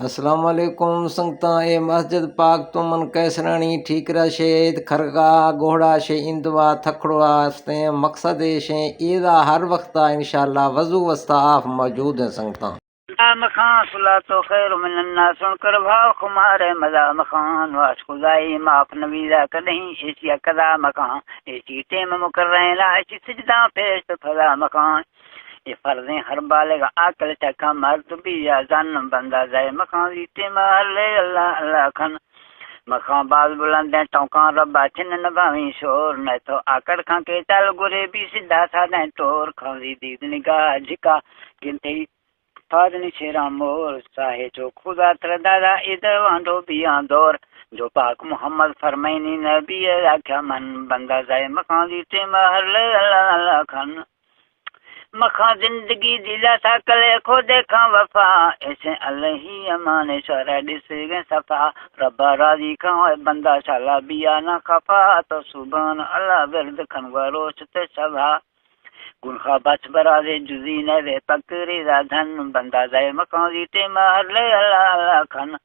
अस्सलाम वालेकुम संगता ए मस्जिद पाक तुमन कैसरानी ठीक रशेद खरगा घोड़ा शे इंदवा थकड़वा हस्ते मकसद शे ईदा हर वक्त इंशाल्लाह वजू वस्ता आप मौजूद है संगता मखान सुला तो खैर मिनन्ना सुनकर भाव खुमारे मजा मखान वास खुदाई माफ नवीजा कदहीं एशिया कदा मकान एसी टेम मुकर्रह ला एसी सजदा पेश फला मकान ये फर्ज़े हर बालेगा आकल चका मर्द भी या जन बंदा जाए मकान जीते महले अल्लाह अल्लाह खन मखां बाज बुलंद टौका रब्बा छिन नबावी शोर न तो आकड़ खां के चल गुरे भी सीधा साधा टोर खावी दीद निगाह झिका गिनती फादनी शेरा मोर साहे जो खुदा तर दादा इधर वांडो बिया दौर जो पाक मोहम्मद फरमाइनी नबी आख्या मन बंदा जाए मकान जीते महले अल्लाह अल्लाह खन मखा जिंदगी दिला था कले खो देखा वफा ऐसे अल्लाही अमान शरा दिसे सफा रब्बा राजी का बंदा शाला बिया ना खफा तो सुभान अल्लाह वर्द खन वरोच ते सभा गुनखा बच बराजे जुजी ने वे पकड़ी राधन बंदा जाए मकान जीते महले अल्लाह अल्लाह खन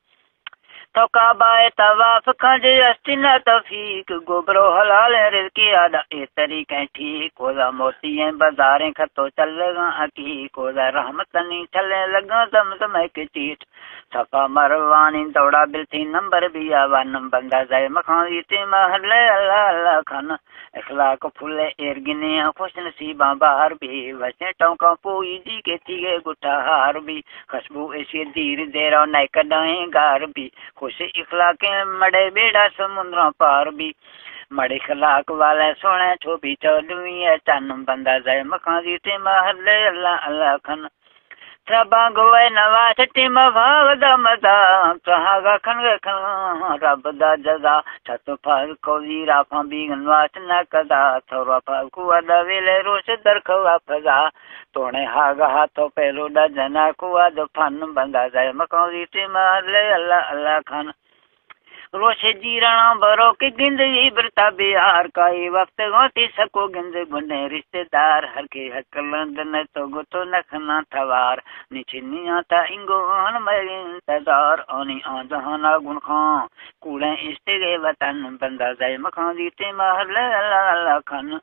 तो काबाए तवाफ खज अस्तिना तफीक गोबरो हलाल रिज़की आदा ए तरीके ठीक कोदा मोती बाजारें खतो चलेगा अकी कोदा रहमत नहीं चले लगा दम दम के चीट सफा मरवानी दौड़ा बिलथी नंबर भी आवान बंदा जाए मखान जीते महले अल्लाह अल्लाह खान इखलाक फुले एरगिने खुश नसीबा बाहर भी वसे टौका पोई जी के तीगे गुठा हार भी खुशबू ऐसी धीर देरा नई कदाएं गार भी खुश इखलाके मड़े बेड़ा समुद्र पार भी मड़े खलाक वाले सोने छोबी चौदवी है चन बंदा जाए मखान जीते महले अल्लाह अल्लाह खन सबा गोए नवा छठी भाव दा मदा कहागा खन खन रब दा जदा छत फल को वीरा फंबी गनवास न कदा थोरा फल कुआ दा वेले रोश दरखवा फजा तोने हागा हाथो पेलो दा जना कुआ द फन बंदा जाए मकान जीते महले अल्लाह अल्लाह खन रोशे जीराना बरो के गिंदगी बरता बिहार का ये वक्त गोती सको गिंद गुने रिश्तेदार हर के हकलंद न तो गुतो नखना थवार निचिनी आता इंगो अन में इंतजार ओनी आजहाना गुन खां कूड़े इस्तेगे वतन बंदा जाए मखान जीते महले अल्लाह अल्लाह खन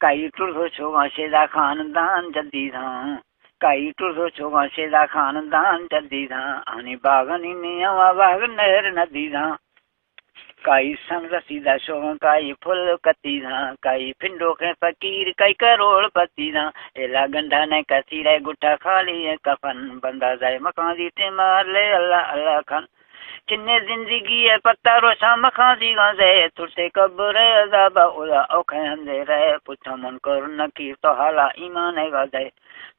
काई टुर छोगा शेदा खानदान जद्दी था काई टुर छोगा शेदा खानदान जद्दी था आनी बागनी नियमा बाग नहर नदी था काई संग सीधा शों काई फुल कती था काई फिंडो के फकीर काई करोड़पति था एला गंधा ने कसी रे गुठा खाली है कफन बंदा जाए मकान जीते महले अल्लाह अल्लाह खान चिन्ने जिंदगी है पत्ता रोशा मखा दी गाजे तुरसे कब्र अज़ाबा उला औखे अंधेरे पुछा मन कर नकीर तो हाला ईमान है गाजे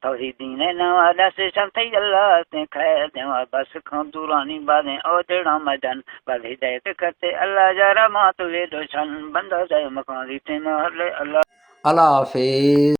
तौहीदीन नवादा से संथई अल्लाह से खैर देवा बस खां दुरानी बादें ओजड़ा मदन बल हिदायत करते अल्लाह जरा मातुले दोशन बंदा जाए मकान जीते महले अल्लाह अल्लाह हाफिज।